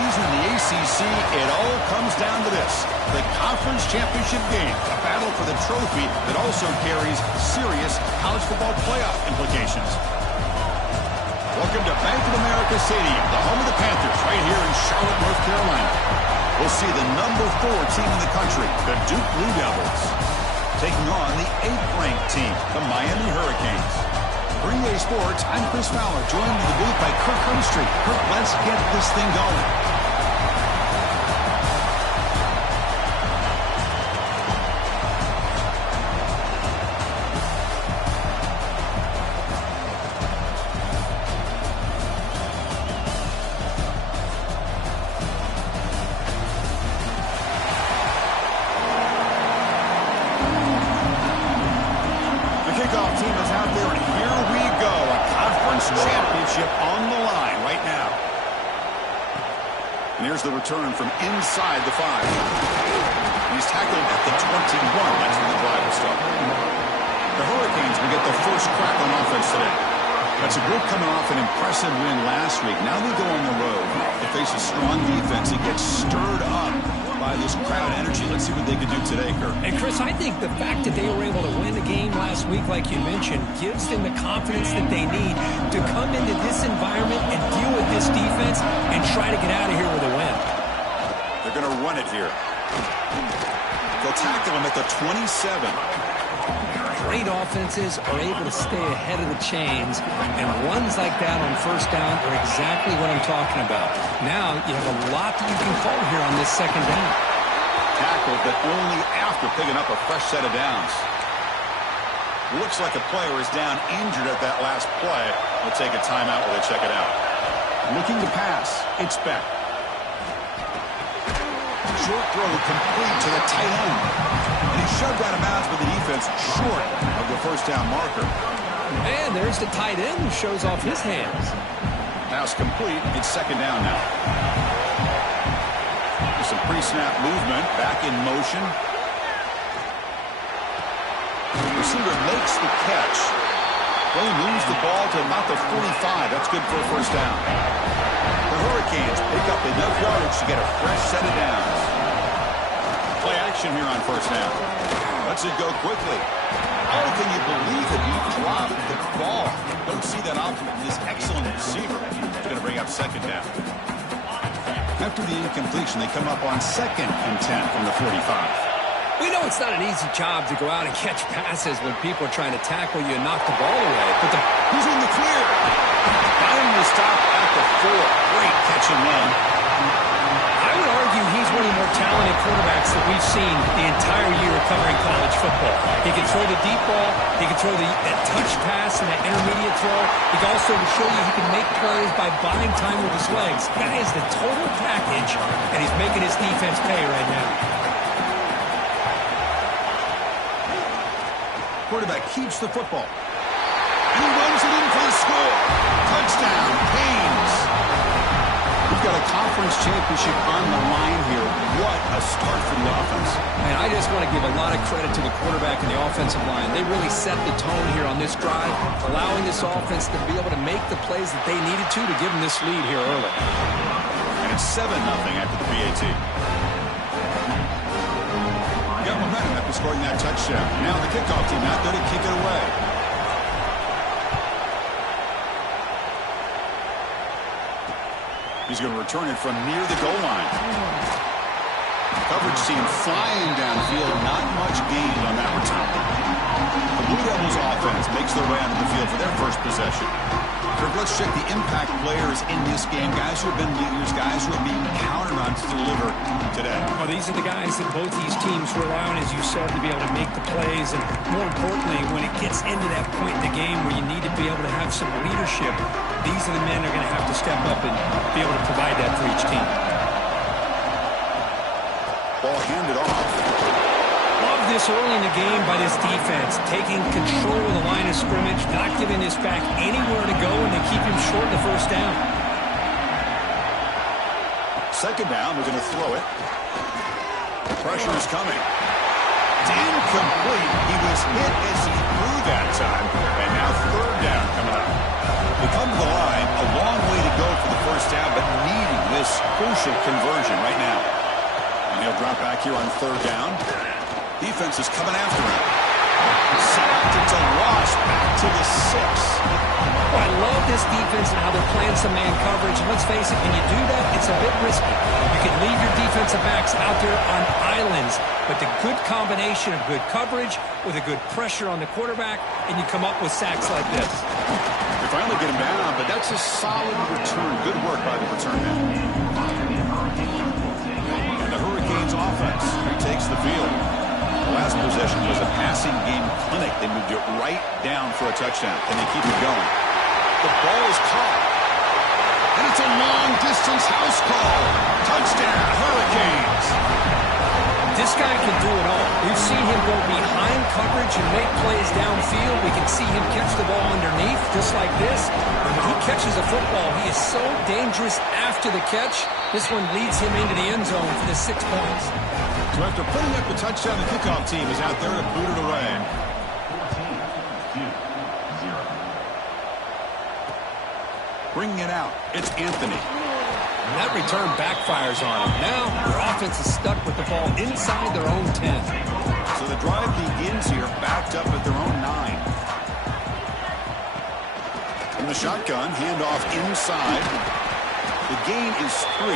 season in the ACC, it all comes down to this: the conference championship game, a battle for the trophy that also carries serious college football playoff implications. Welcome to Bank of America Stadium, the home of the Panthers, right here in Charlotte, North Carolina. We'll see the number 4 team in the country, the Duke Blue Devils, taking on the 8th-ranked team, the Miami Hurricanes. For EA Sports, I'm Chris Fowler, joined in the booth by Kirk Herbstreit. Kirk, let's get this thing going. Here's the return from inside the 5. He's tackled at the 21. That's where the drive will start. The Hurricanes will get the first crack on offense today. That's a group coming off an impressive win last week. Now they go on the road. They face a strong defense. It gets stirred up by this crowd energy. Let's see what they can do today, Kirk. And, Chris, I think the fact that they were able to win the game last week, like you mentioned, gives them the confidence that they need to come into this environment and deal with this defense and try to get out of here with a win. They're going to run it here. They'll tackle him at the 27. Great offenses are able to stay ahead of the chains, and runs like that on first down are exactly what I'm talking about. Now you have a lot that you can call here on this second down. Tackled, but only after picking up a fresh set of downs. Looks like a player is down injured at that last play. We'll take a timeout while they check it out. Looking to pass. It's Beck. Short throw complete to the tight end. And he shoved out of bounds with the defense short of the first down marker. And there's the tight end who shows off his hands. Pass complete. It's second down now. There's some pre-snap movement. Back in motion. The receiver makes the catch. Well, he moves the ball to about the 45. That's good for a first down. The Hurricanes pick up enough yardage to get a fresh set of downs. Play action here on first down. Lets it go quickly. Oh, can you believe it? He dropped the ball. Don't see that often from this excellent receiver. He's going to bring up second down. After the incompletion, they come up on 2nd and 10 from the 45. We know it's not an easy job to go out and catch passes when people are trying to tackle you and knock the ball away. But he's in the clear. Finally stopped at the 4. Great catch and run. I would argue he's one of the more talented quarterbacks that we've seen the entire year covering college football. He can throw the deep ball. He can throw that touch pass and that intermediate throw. He can also show you he can make plays by buying time with his legs. Guy is the total package, and he's making his defense pay right now. Quarterback keeps the football. And he runs it in for the score. Touchdown, Canes. We've got a conference championship on the line here. What a start for the offense. And I just want to give a lot of credit to the quarterback and the offensive line. They really set the tone here on this drive, allowing this offense to be able to make the plays that they needed to give them this lead here early. And it's 7-0 after the PAT. Got momentum after scoring that touchdown. Now the kickoff team out there to kick it away. He's going to return it from near the goal line. Coverage team flying downfield. Not much gained on that return. The Blue Devils offense makes their way onto the field for their first possession. Let's check the impact players in this game. Guys who have been leaders, guys who are being counted on to deliver today. Well, these are the guys that both these teams rely on, as you said, to be able to make the plays. And more importantly, when it gets into that point in the game where you need to be able to have some leadership, these are the men that are going to have to step up and be able to provide that for each team. Ball handed off. Love this early in the game by this defense, taking control of the line of scrimmage, not giving this back anywhere to go, and they keep him short of the first down. Second down, they're going to throw it. Pressure is coming. It's incomplete. He was hit as he threw that time, and now third down coming up. They come to the line, a long way to go for the first down, but needing this crucial conversion right now. And he'll drop back here on third down. Defense is coming after him. Sacked. It's a loss back to the 6. Oh, I love this defense and how they're playing some man coverage. And let's face it, when you do that, it's a bit risky. You can leave your defensive backs out there on islands, but the good combination of good coverage with a good pressure on the quarterback, and you come up with sacks like this. They finally get him down, but that's a solid return. Good work by the return man. And the Hurricanes offense retakes the field. The last possession was a passing game clinic. They moved it right down for a touchdown, and they keep it going. The ball is caught. And it's a long-distance house call. Touchdown, Hurricanes. This guy can do it all. We've seen him go behind coverage and make plays downfield. We can see him catch the ball underneath, just like this. And when he catches a football, he is so dangerous after the catch. This one leads him into the end zone for the 6 points. So after putting up the touchdown, the kickoff team is out there to boot it away. Bringing it out, it's Anthony. And that return backfires on him. Now their offense is stuck with the ball inside their own 10. So the drive begins here, backed up at their own 9. From the shotgun, handoff inside. The gain is 3.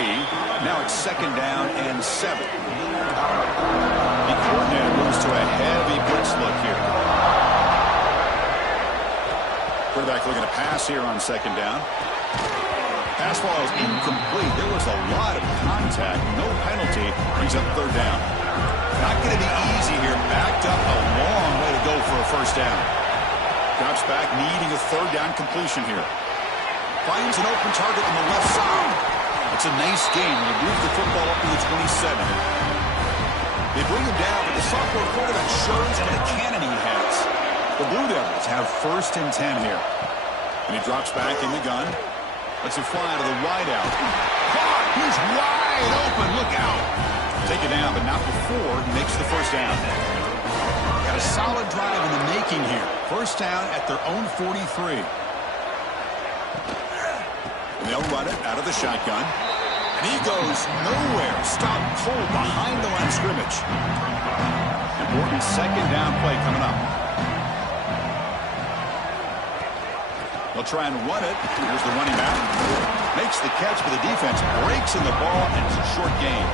Now it's second down and 7. The coordinator moves to a heavy blitz look here. Quarterback looking to pass here on second down. Pass ball is incomplete. There was a lot of contact. No penalty. Brings up third down. Not going to be easy here. Backed up a long way to go for a first down. Drops back, needing a third down completion here. Finds an open target on the left side. It's a nice game. They move the football up to the 27. They bring him down, but the sophomore quarterback shows what a cannon he has. The Blue Devils have first and 10 here. And he drops back in the gun. Lets it fly to the wideout. Caught! He's wide open. Look out. Take it down, but not before he makes the first down. Got a solid drive in the making here. First down at their own 43. And they'll run it out of the shotgun. And he goes nowhere. Stopped cold behind the line of scrimmage. Important second down play coming up. They'll try and run it. Here's the running back. Makes the catch, but the defense breaks in the ball, and it's a short gain.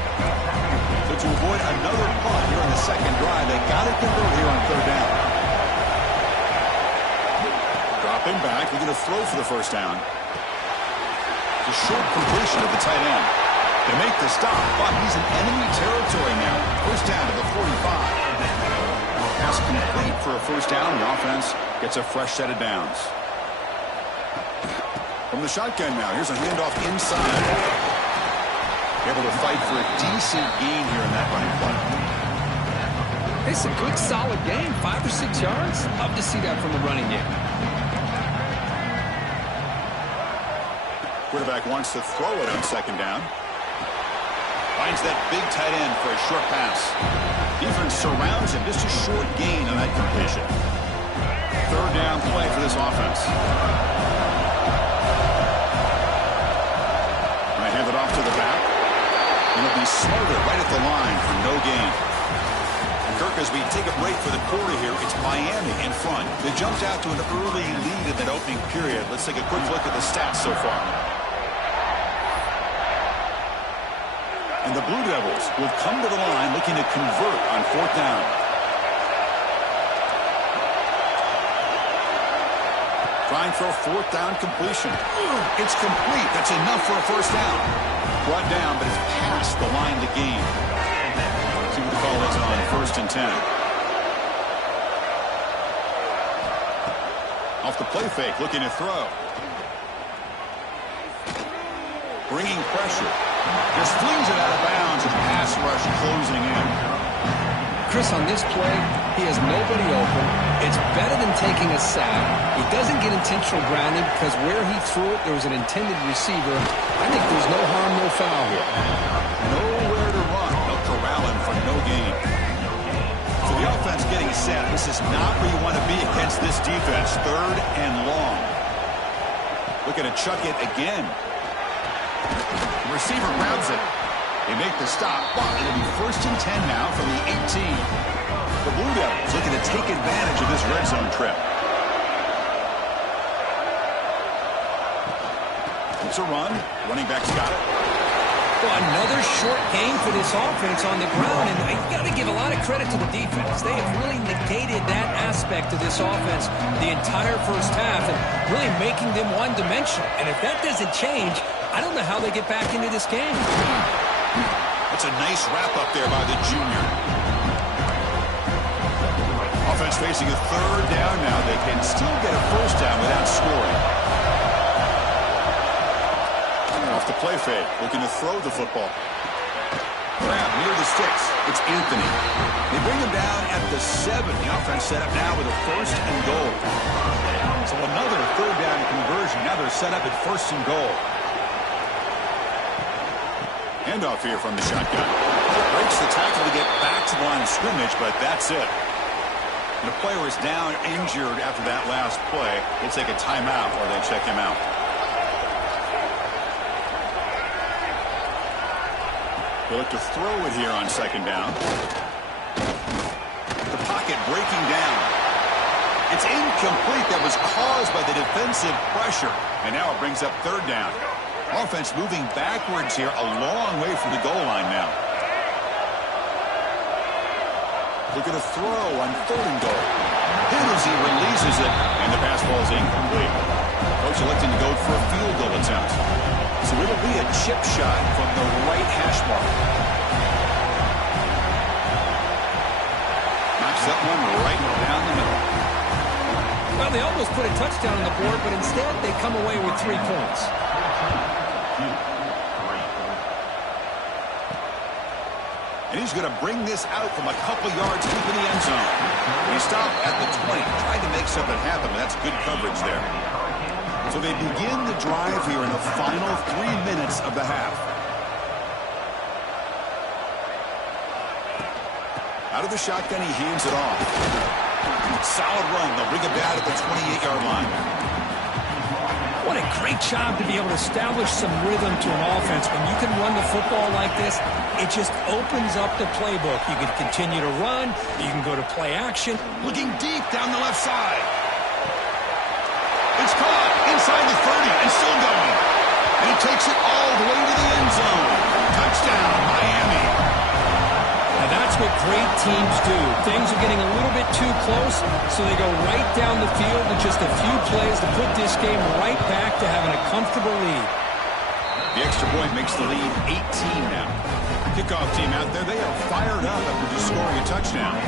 So to avoid another punt here on the second drive, they got to convert here on third down. Dropping back, looking to throw for the first down. The short completion of the tight end. They make the stop, but he's in enemy territory now. First down to the 45. Pass complete for a first down. The offense gets a fresh set of downs. From the shotgun now, here's a handoff inside. Able to fight for a decent gain here in that running play. It's a good, solid game. 5 or 6 yards. Love to see that from the running game. Quarterback wants to throw it on second down. Finds that big tight end for a short pass. Defense surrounds him. Just a short gain on that completion. Third down play for this offense. Hand it off to the back. And it'll be smothered right at the line for no gain. And Kirk, as we take a break for the quarter here, it's Miami in front. They jumped out to an early lead in that opening period. Let's take a quick look at the stats so far. And the Blue Devils will come to the line looking to convert on fourth down. Trying for a fourth down completion. It's complete. That's enough for a first down. Brought down, but it's past the line to gain. See what the call is on first and 10. Off the play fake, looking to throw. Bringing pressure. Just flings it out of bounds and pass rush closing in. Chris, on this play, he has nobody open. It's better than taking a sack. He doesn't get intentional grounding because where he threw it, there was an intended receiver. I think there's no harm, no foul here. Nowhere to run. They'll corral him for no gain. So the offense getting set. This is not where you want to be against this defense. Third and long. Looking to chuck it again. Receiver grabs it. They make the stop, but it'll be 1st and 10 now from the 18. The Blue Devils looking to take advantage of this red zone trip. It's a run. Running back's got it. Well, another short game for this offense on the ground, and you got to give a lot of credit to the defense. They have really negated that aspect of this offense the entire first half and really making them one-dimensional. And if that doesn't change, I don't know how they get back into this game. That's a nice wrap-up there by the junior. Offense facing a 3rd down now. They can still get a 1st down without scoring. Off the play fake, looking to throw the football. Grab near the sticks. It's Anthony. They bring him down at the 7. The offense set up now with a 1st and goal. So another 3rd down conversion. Now they're set up at 1st and goal. Handoff here from the shotgun. Breaks the tackle to get back to the line of scrimmage, but that's it. And the player is down injured after that last play. They'll take a timeout or they check him out. They look to throw it here on 2nd down. The pocket breaking down. It's incomplete. That was caused by the defensive pressure. And now it brings up 3rd down. Offense moving backwards here, a long way from the goal line now. Look at a throw on 3rd and goal. Hit as he releases it, and the pass ball is incomplete. Coach electing to go for a field goal attempt. So it'll be a chip shot from the right hash mark. Knocks that one right down the middle. Well, they almost put a touchdown on the board, but instead they come away with 3 points. And he's going to bring this out from a couple yards deep in the end zone. He stopped at the 20, trying to make something happen, but that's good coverage there. So they begin the drive here in the final 3 minutes of the half. Out of the shotgun, he hands it off. Solid run. They'll bring it down at the 28-yard line. What a great job to be able to establish some rhythm to an offense. When you can run the football like this, it just opens up the playbook. You can continue to run. You can go to play action. Looking deep down the left side. It's caught inside the 30 and still going. And he takes it all the way to the end zone. Touchdown, Miami. Now that's what great teams do. Things are getting a little bit too close, so they go right down the field with just a few plays to put this game right back to having a comfortable lead. The extra point makes the lead 18 now. Kickoff team out there, they are fired up after just scoring a touchdown.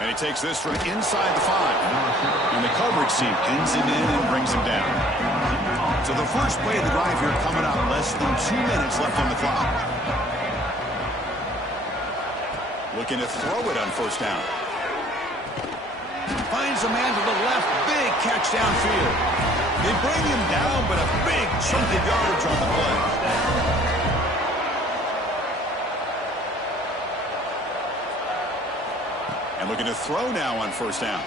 And he takes this from inside the 5. And the coverage team pins him in and brings him down. So the first play of the drive here coming up, less than 2 minutes left on the clock. Looking to throw it on 1st down. Finds a man to the left, big catch downfield. They bring him down, but a big chunk of yardage on the play. And looking to throw now on 1st down.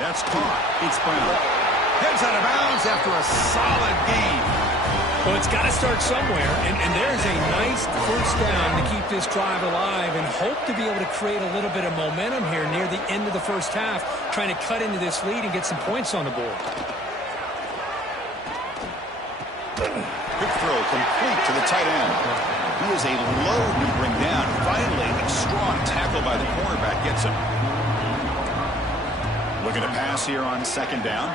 That's caught. It's Brown. Heads out of bounds after a solid game. Well, it's got to start somewhere, and there's a nice 1st down to keep this drive alive and hope to be able to create a little bit of momentum here near the end of the first half, trying to cut into this lead and get some points on the board. Quick throw complete to the tight end. He is a load to bring down. Finally, a strong tackle by the cornerback gets him. Looking to pass here on 2nd down.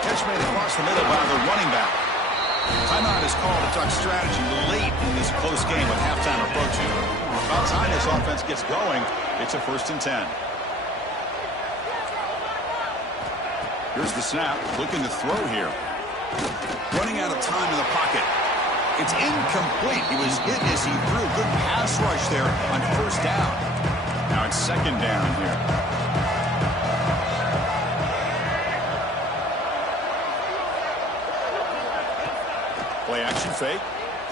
Catch made across the middle by the running back. Timeout is called to talk strategy late in this close game with halftime approaching. By the time this offense gets going, it's a 1st and 10. Here's the snap. Looking to throw here. Running out of time in the pocket. It's incomplete. He was hit as he threw. Good pass rush there on 1st down. Now it's 2nd down here. Play action fake,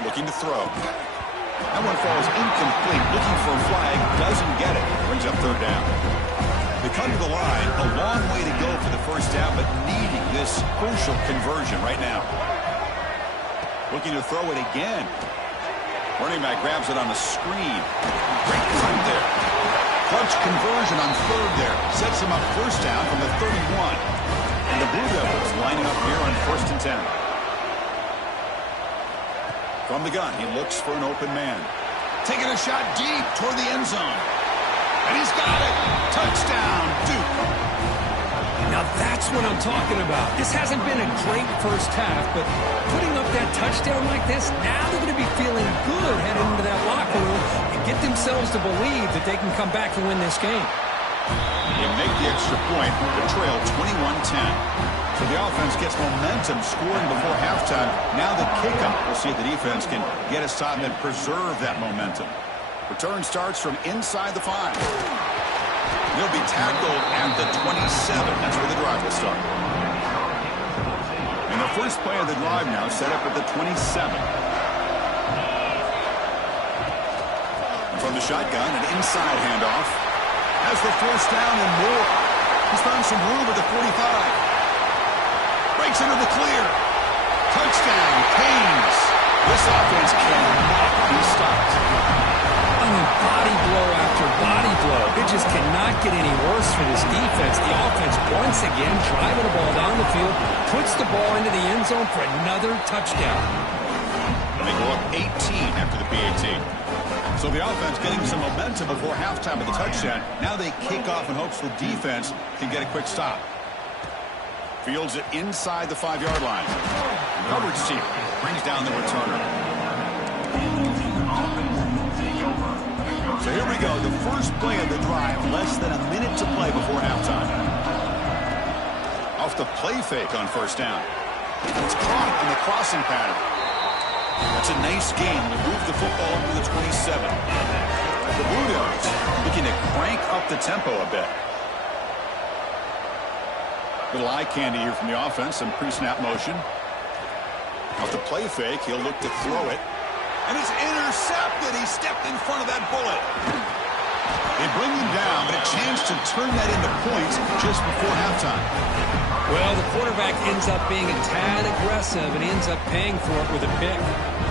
looking to throw. That one falls incomplete, looking for a flag, doesn't get it. Brings up 3rd down. They come to the line, a long way to go for the first down, but needing this crucial conversion right now. Looking to throw it again. Running back grabs it on the screen. Great run there. Clutch conversion on third there. Sets him up first down from the 31. And the Blue Devils lining up here on 1st and 10. From the gun, he looks for an open man. Taking a shot deep toward the end zone. And he's got it. Touchdown, Duke. Now that's what I'm talking about. This hasn't been a great first half, but putting up that touchdown like this, now they're going to be feeling good heading into that locker room and get themselves to believe that they can come back and win this game. They make the extra point to trail 21-10. So the offense gets momentum scoring before halftime. Now the kickoff. We'll see if the defense can get a stop and preserve that momentum. Return starts from inside the 5. He'll be tackled at the 27. That's where the drive will start. And the first play of the drive now set up at the 27. And from the shotgun, an inside handoff. Has the first down and more. He's found some room at the 45. Breaks into the clear. Touchdown, Canes. This offense cannot be stopped. I mean, body blow after body blow. It just cannot get any worse for this defense. The offense, once again, driving the ball down the field, puts the ball into the end zone for another touchdown. They go up 18 after the PAT. So the offense getting some momentum before halftime of the touchdown. Now they kick off in hopes the defense can get a quick stop. Fields it inside the 5-yard line. Coverage team brings down the returner. So here we go, the first play of the drive, less than a minute to play before halftime. Off the play fake on first down. It's caught on the crossing pattern. That's a nice game. They move the football up to the 27. The Blue Devils looking to crank up the tempo a bit. Little eye candy here from the offense, some pre-snap motion. Off the play fake, he'll look to throw it. And it's intercepted. He stepped in front of that bullet. They bring him down, but a chance to turn that into points just before halftime. Well, the quarterback ends up being a tad aggressive and he ends up paying for it with a pick.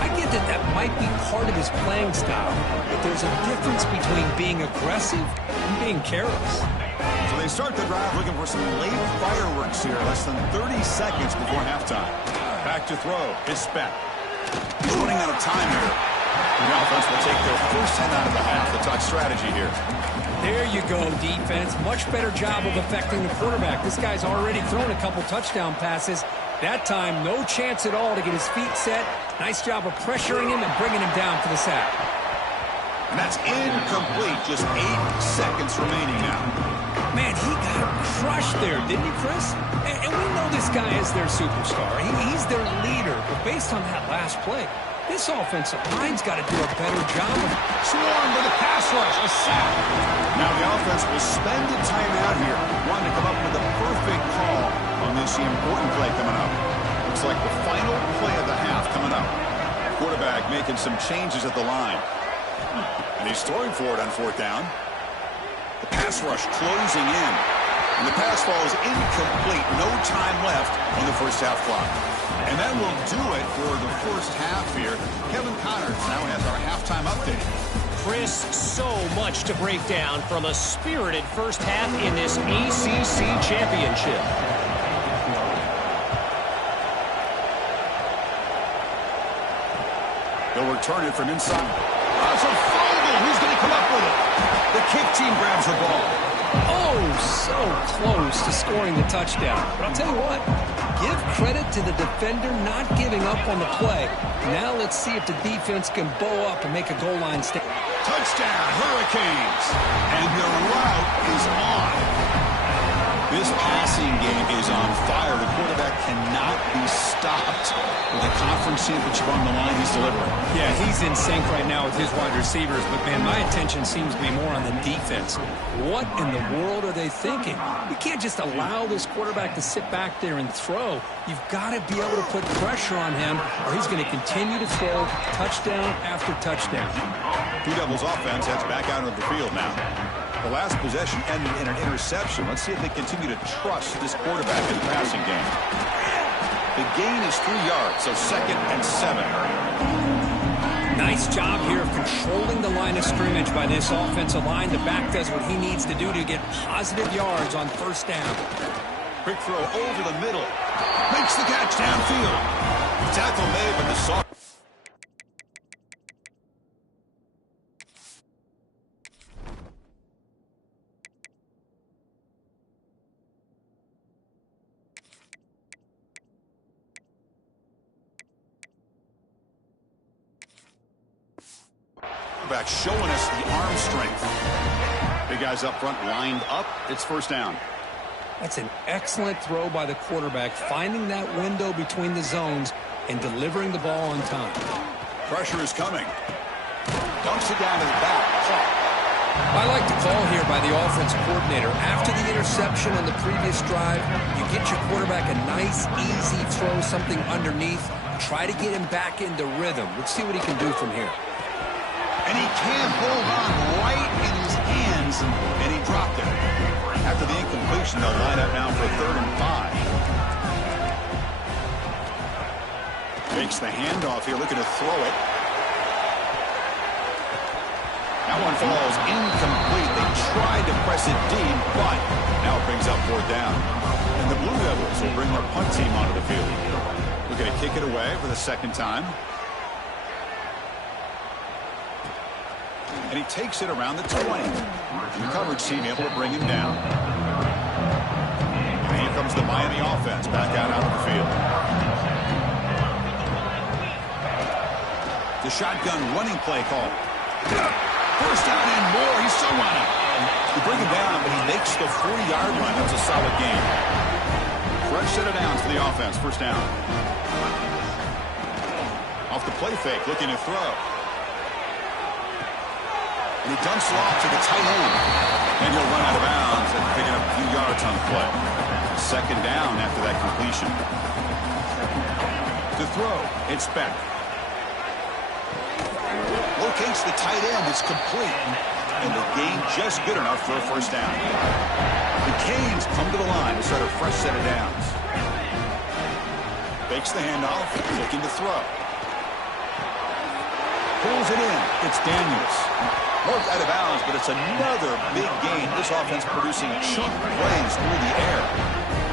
I get that that might be part of his playing style, but there's a difference between being aggressive and being careless. So they start the drive looking for some late fireworks here, less than 30 seconds before halftime. Back to throw. It's Speck. He's running out of time here. The offense will take their first 10 out of the half to talk strategy here. There you go, defense. Much better job of affecting the quarterback. This guy's already thrown a couple touchdown passes. That time, no chance at all to get his feet set. Nice job of pressuring him and bringing him down for the sack. And that's incomplete. Just 8 seconds remaining now. Man, he got crushed there, didn't he, Chris? And we know this guy is their superstar. He's their leader. But based on that last play, this offensive line's got to do a better job of swarm with a pass rush, a sack. Now the offense will spend a timeout here, wanting to come up with a perfect call on this important play coming up. Looks like the final play of the half coming up. Quarterback making some changes at the line. And he's throwing for it on 4th down. The pass rush closing in. And the pass falls incomplete. No time left on the first half clock. And that will do it for the first half here. Kevin Connors now has our halftime update. Chris, so much to break down from a spirited first half in this ACC championship. They'll return it from inside. Oh, it's a fumble. Who's going to come up with it? The kick team grabs the ball. Oh, so close to scoring the touchdown. But I'll tell you what, give credit to the defender not giving up on the play. Now let's see if the defense can bow up and make a goal line stand. Touchdown, Hurricanes. And the route is on. This passing game is on fire. The quarterback cannot be stopped. With a conference championship on the line, he's delivering. Yeah, he's in sync right now with his wide receivers, but man, my attention seems to be more on the defense. What in the world are they thinking? You can't just allow this quarterback to sit back there and throw. You've got to be able to put pressure on him, or he's going to continue to throw touchdown after touchdown. Blue Devils offense heads back out of the field now. The last possession ended in an interception. Let's see if they continue to trust this quarterback in the passing game. The gain is 3 yards, so 2nd and 7. Nice job here of controlling the line of scrimmage by this offensive line. The back does what he needs to do to get positive yards on 1st down. Quick throw over the middle. Makes the catch downfield. Tackle made, but the soft. Back showing us the arm strength. Big guys up front lined up. It's 1st down. That's an excellent throw by the quarterback, finding that window between the zones and delivering the ball on time. Pressure is coming. Dumps it down to the back. I like the call here by the offensive coordinator. After the interception on the previous drive, you get your quarterback a nice, easy throw, something underneath. Try to get him back into rhythm. Let's see what he can do from here. And he can hold on right in his hands, and he dropped it. After the incompletion, they'll line up now for 3rd and 5. Makes the handoff here, looking to throw it. That one falls incomplete. They tried to press it deep, but now it brings up 4th down. And the Blue Devils will bring their punt team onto the field. We're going to kick it away for the 2nd time. And he takes it around the 20. And the coverage team able to bring him down. And here comes the Miami offense back out onto the field. The shotgun running play call. 1st down and more. He's still running. They bring him down, but he makes the 40-yard line. That's a solid game. Fresh set of downs for the offense. 1st down. Off the play fake, looking to throw. And he dumps it off to the tight end. And he'll run out of bounds after picking up a few yards on the play. 2nd down after that completion. To throw, it's Beck. Locates the tight end. It's complete. And the gain just good enough for a 1st down. The Canes come to the line to start a fresh set of downs. Fakes the handoff, looking to throw. Pulls it in. It's Daniels. Marked out of bounds, but it's another big gain. This offense producing chunk plays through the air.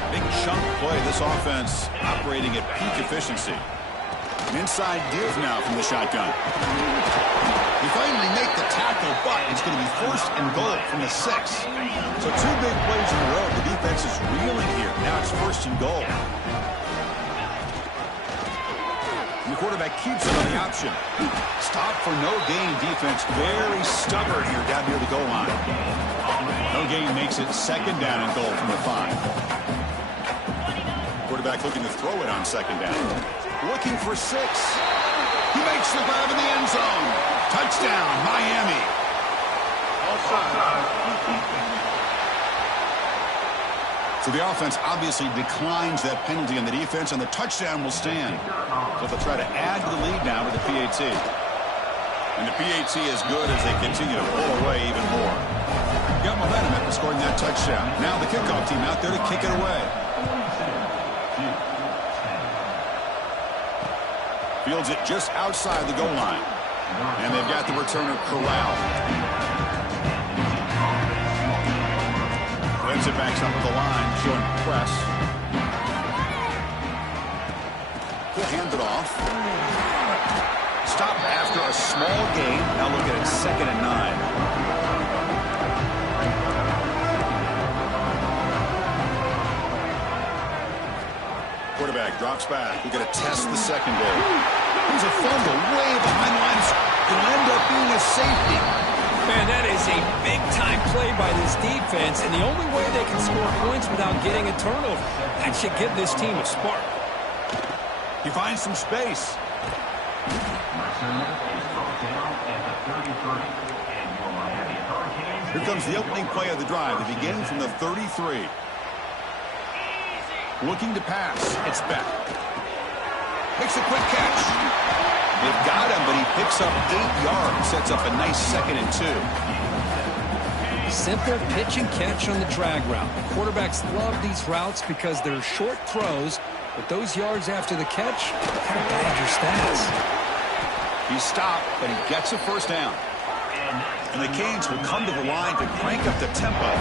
Big chunk play. This offense operating at peak efficiency. An inside give now from the shotgun. He finally make the tackle, but it's going to be 1st and goal from the 6. So 2 big plays in a row. The defense is reeling here. Now it's 1st and goal. And the quarterback keeps it on the option. Stop for no gain defense. Very stubborn here down near the goal line. No gain makes it 2nd down and goal from the 5. Quarterback looking to throw it on 2nd down. Looking for 6. He makes the grab in the end zone. Touchdown, Miami. So the offense obviously declines that penalty on the defense, and the touchdown will stand. So they'll try to add to the lead now with the PAT. And the PAT is good as they continue to pull away even more. Got momentum after scoring that touchdown. Now the kickoff team out there to kick it away. Fields it just outside the goal line. And they've got the returner corralled. Wins it back up to the line, showing press. He'll hand it off. Stop after a small gain. Now look at it, 2nd and 9. Quarterback drops back. We're going to test the secondary. Here's a fumble way behind the line. It'll end up being a safety. Man, that is a big-time play by this defense, and the only way they can score points without getting a turnover. That should give this team a spark. He finds some space. Here comes the opening play of the drive. They begin from the 33. Looking to pass. It's Beck. Makes a quick catch. They've got him, but he picks up 8 yards. Sets up a nice 2nd and 2. Simple pitch and catch on the drag route. Quarterbacks love these routes because they're short throws, but those yards after the catch kind of pad your stats. He stopped, but he gets a first down. And the Canes will come to the line to crank up the tempo.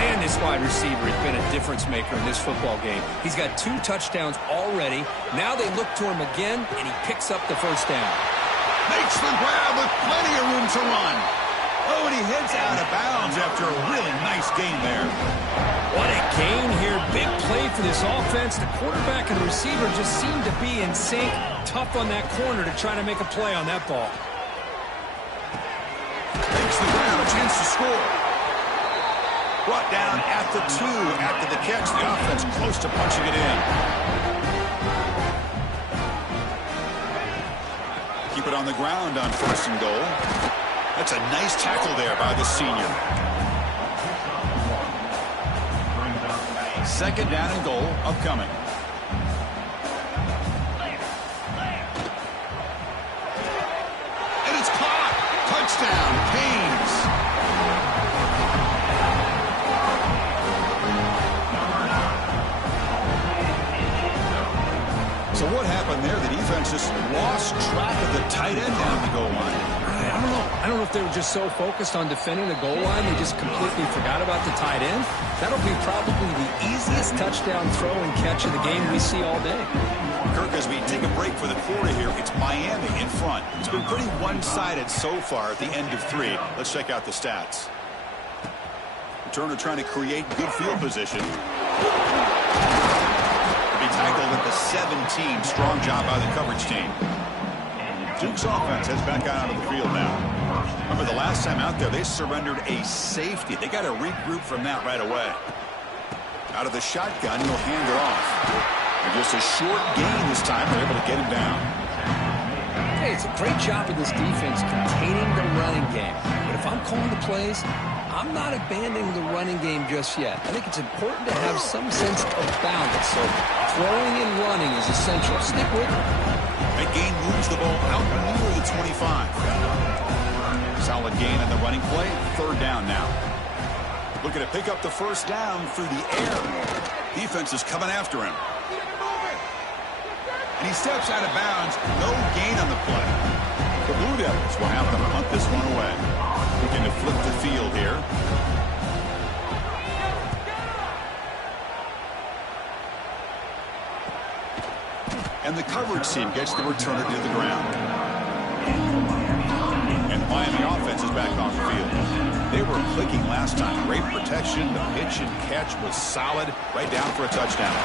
Man, this wide receiver has been a difference maker in this football game. He's got 2 touchdowns already. Now they look to him again, and he picks up the first down. Makes the grab with plenty of room to run. Oh, and he heads out of bounds after a really nice gain there. What a gain here. Big play for this offense. The quarterback and the receiver just seem to be in sync. Tough on that corner to try to make a play on that ball. Makes the grab, a chance to score. Brought down at the 2 after the catch. The offense close to punching it in. Keep it on the ground on 1st and goal. That's a nice tackle there by the senior. 2nd down and goal upcoming. And it's caught. Touchdown, Canes. So what happened there? The defense just lost track of the tight end down the goal line. I don't know if they were just so focused on defending the goal line, they just completely forgot about the tight end. That'll be probably the easiest touchdown throw and catch of the game we see all day. Kirk, as we take a break for the quarter here, it's Miami in front. It's been pretty one-sided so far at the end of 3. Let's check out the stats. Turner trying to create good field position. Tackled at the 17. Strong job by the coverage team. Duke's offense heads back out of the field now. Remember the last time out there, they surrendered a safety. They got to regroup from that right away. Out of the shotgun, he'll hand it off. And just a short gain this time. They're able to get him down. Hey, it's a great job of this defense containing the running game. But if I'm calling the plays, I'm not abandoning the running game just yet. I think it's important to have some sense of balance. So throwing and running is essential. Stick with it. That gain moves the ball out near the 25. Solid gain on the running play. 3rd down now. Looking to pick up the first down through the air. Defense is coming after him. And he steps out of bounds. No gain on the play. The Blue Devils will have to punt this one away. Looking to flip the field here. And the coverage team gets the returner to the ground. And the Miami offense is back on the field. They were clicking last time. Great protection. The pitch and catch was solid. Right down for a touchdown.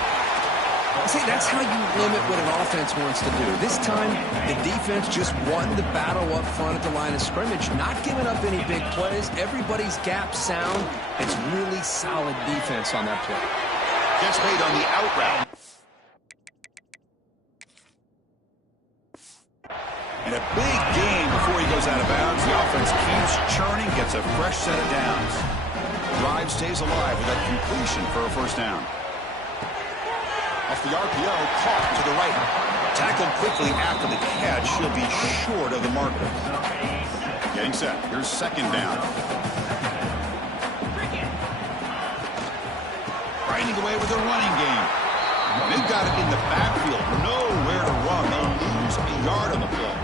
See, that's how you limit what an offense wants to do. This time, the defense just won the battle up front at the line of scrimmage, not giving up any big plays. Everybody's gap sound. It's really solid defense on that play. Gets made on the out route. And a big gain before he goes out of bounds. The offense keeps churning, gets a fresh set of downs. Drive stays alive with that completion for a first down. Off the RPO, caught to the right. Tackled quickly after the catch. He'll be short of the marker. Getting set. Here's 2nd down. Grinding away with the running game. They've got it in the backfield. Nowhere to run. They'll lose a yard on the play.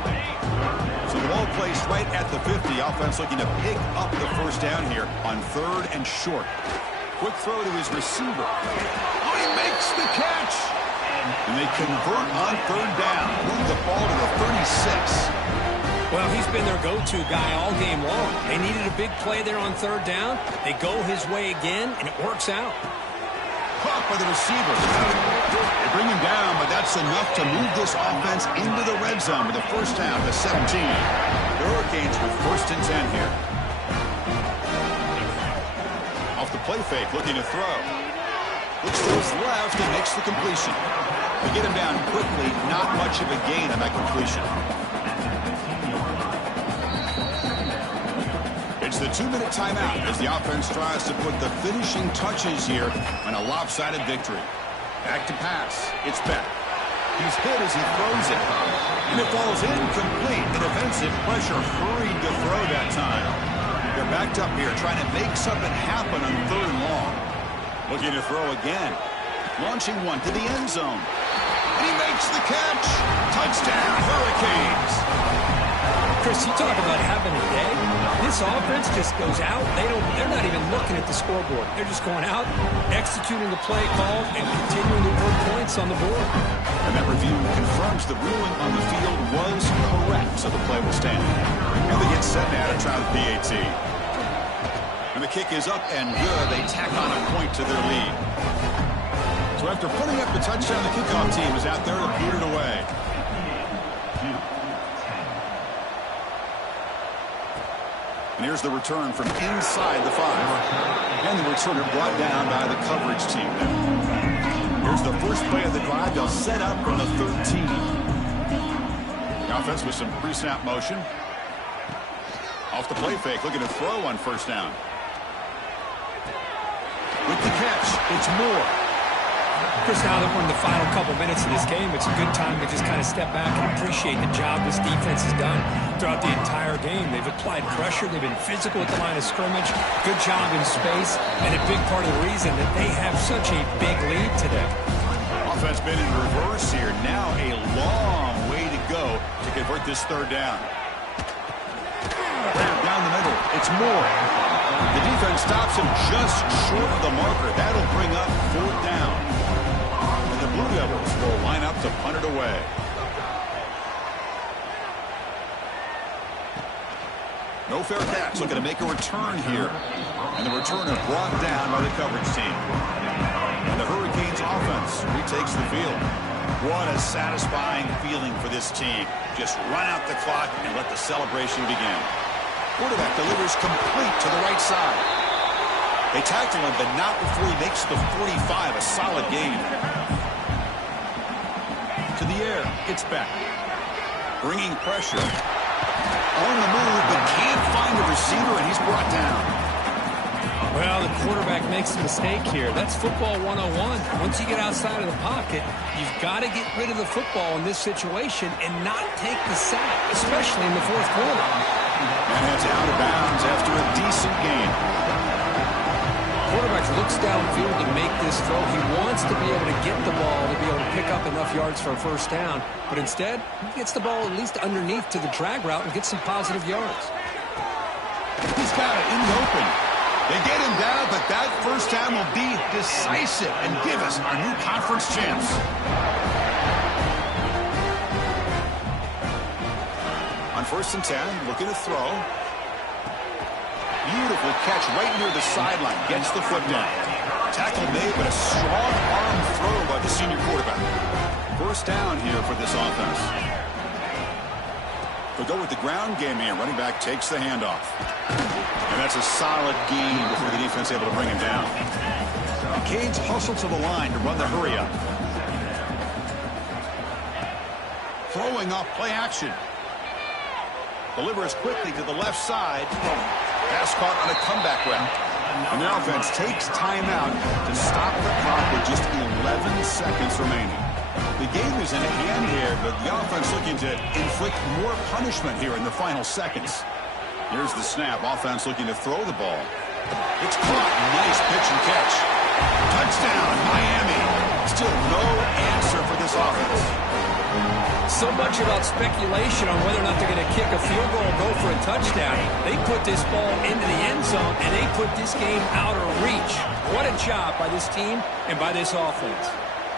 So the ball placed right at the 50. Offense looking to pick up the first down here on 3rd and short. Quick throw to his receiver. Oh, he makes the catch. And they convert on 3rd down. Move the ball to the 36. Well, he's been their go-to guy all game long. They needed a big play there on 3rd down. They go his way again, and it works out. Caught by the receiver. They bring him down, but that's enough to move this offense into the red zone with a first down to 17. The Hurricanes with 1st and 10 here. Off the play fake, looking to throw. Looks to his left and makes the completion. They get him down quickly, not much of a gain on that completion. It's the 2-minute timeout as the offense tries to put the finishing touches here on a lopsided victory. Back to pass. It's Beck. He's hit as he throws it. And it falls incomplete. The defensive pressure hurried to throw that time. They're backed up here, trying to make something happen on 3rd and long. Looking to throw again. Launching one to the end zone. And he makes the catch. Touchdown, Hurricanes. Chris, you talk about having a day. This offense just goes out. They're not even looking at the scoreboard. They're just going out, executing the play call, and continuing to put points on the board. And that review confirms the ruling on the field was correct, so the play will stand. And they get set now to try the PAT. And the kick is up and good. They tack on a point to their lead. So after putting up the touchdown, the kickoff team is out there to boot it away. And here's the return from inside the 5. And the returner brought down by the coverage team. Here's the first play of the drive. They'll set up from the 13. The offense with some pre-snap motion. Off the play fake, looking to throw on 1st down. With the catch, it's Moore. Chris, now that we're in the final couple minutes of this game, it's a good time to just kind of step back and appreciate the job this defense has done throughout the entire game. They've applied pressure. They've been physical at the line of scrimmage. Good job in space. And a big part of the reason that they have such a big lead today. Offense been in reverse here. Now a long way to go to convert this 3rd down. Down the middle, it's Moore. The defense stops him just short of the marker. That'll bring up 4th down. And the Blue Devils will line up to punt it away. No fair catch. Looking to make a return here. And the returner brought down by the coverage team. And the Hurricanes offense retakes the field. What a satisfying feeling for this team. Just run out the clock and let the celebration begin. Quarterback delivers complete to the right side. They tackle him, but not before he makes the 45. A solid gain. To the air, it's back. Bringing pressure. On the move, but can't find a receiver, and he's brought down. Well, the quarterback makes a mistake here. That's football 101. Once you get outside of the pocket, you've got to get rid of the football in this situation and not take the sack, especially in the 4th quarter. And it's out of bounds after a decent gain. Quarterback looks downfield to make this throw. He wants to be able to get the ball to be able to pick up enough yards for a 1st down. But instead, he gets the ball at least underneath to the drag route and gets some positive yards. He's got it in the open. They get him down, but that 1st down will be decisive and give us our new conference chance. On 1st and 10, looking to throw. Beautiful catch right near the sideline. Gets the foot down. Tackle made, but a strong arm throw by the senior quarterback. 1st down here for this offense. We'll go with the ground game here. Running back takes the handoff. And that's a solid gain before the defense able to bring him down. The Canes hustle to the line to run the hurry up. Throwing off play action. Delivers quickly to the left side. Pass caught on a comeback route. And the offense takes timeout to stop the clock with just 11 seconds remaining. The game is in hand here, but the offense looking to inflict more punishment here in the final seconds. Here's the snap. Offense looking to throw the ball. It's caught. Nice pitch and catch. Touchdown, Miami. Still no answer for this offense. So much about speculation on whether or not they're going to kick a field goal or go for a touchdown. They put this ball into the end zone, and they put this game out of reach. What a job by this team and by this offense.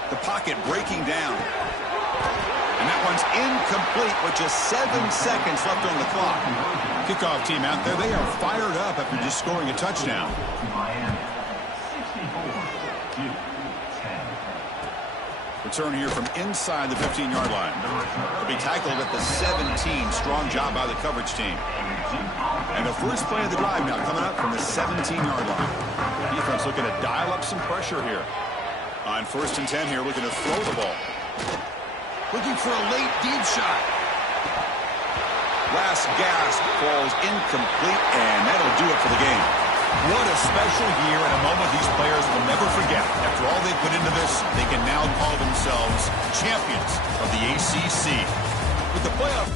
The pocket breaking down. And that one's incomplete with just 7 seconds left on the clock. Kickoff team out there, they are fired up after just scoring a touchdown. Return here from inside the 15-yard line. They'll be tackled at the 17. Strong job by the coverage team. And the first play of the drive now coming up from the 17-yard line. Defense looking to dial up some pressure here. On 1st and 10 here, looking to throw the ball. Looking for a late deep shot. Last gasp falls incomplete, and that'll do it for the game. What a special year and a moment these players will never forget. After all they put into this, they can now call themselves champions of the ACC. With the playoff.